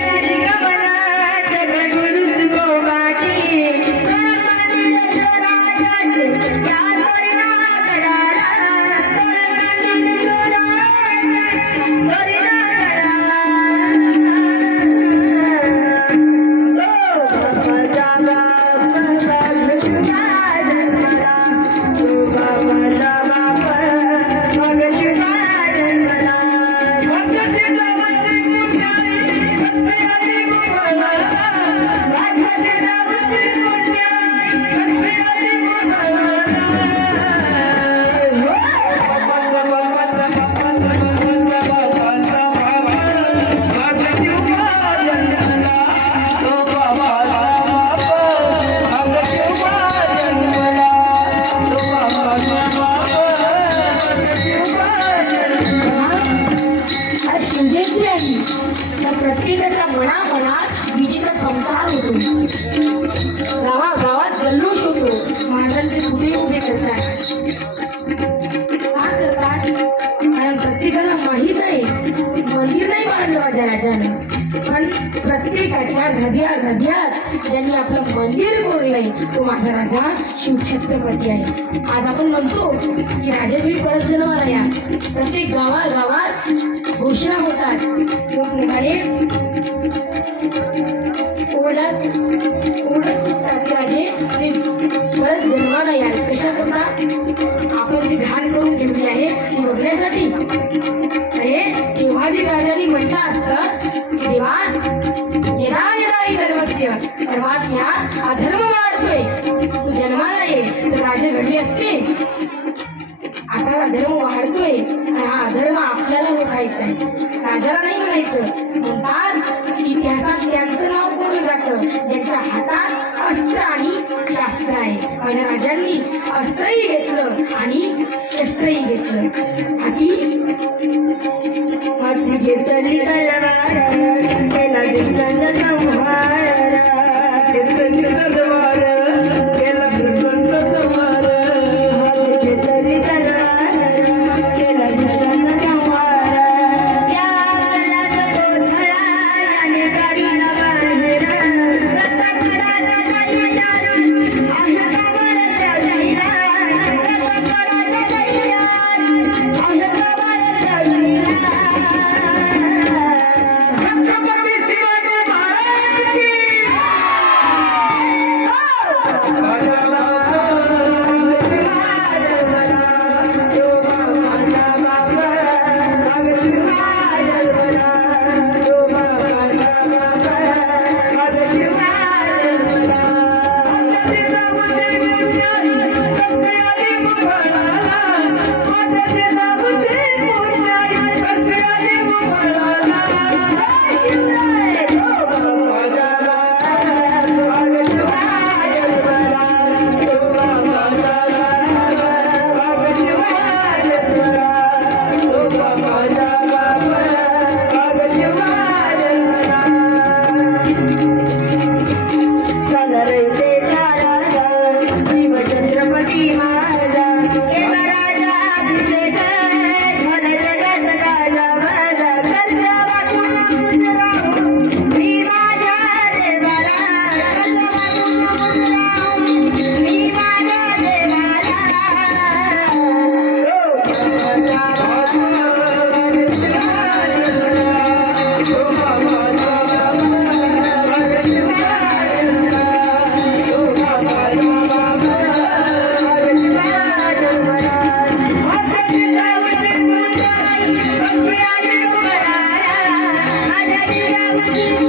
राजी कमलात प्रत्येकाच्या मनामनात विजेचा संसार होतो. गावागावात जल्लोष होतो. माणसांचे उभे उभे करतात. का करतात? कारण प्रत्येकाला माहीत आहे. मंदिर नाही बांधलं माझ्या राजानं पण प्रत्येकाच्या हृदया हृदयात ज्यांनी आपलं मंदिर कोरलंय तो माझा राजा शिवछत्रपती आहे. आज आपण म्हणतो की राजा तुम्ही परत जन्माला या. प्रत्येक गावागावात घोषणा होतात. मोठमोठाने ओरडत ओरडत सुटतात राजे परत जन्माला या कशा करता आपण जी घाण करून ठेवली आहे ती बघण्यासाठी. अरे तेव्हाजी राजाने म्हटलं असतं की देवा येणार येदा धर्मस्य परमात्म्या अधर्म वाढतोय. तू जन्माला ये. तर राजे घडले असते. आता अधर्म वाढतोय आणि हा अधर्म आपल्याला ओळखायचा आहे. राजाला नाही म्हणायचं म्हणतात इतिहासात त्यांचं नाव कोण जातं? ज्यांच्या हातात अस्त्र आणि शास्त्र आहे. आणि राजांनी अस्त्रही घेतलं आणि शस्त्रही घेतलं. Thank you.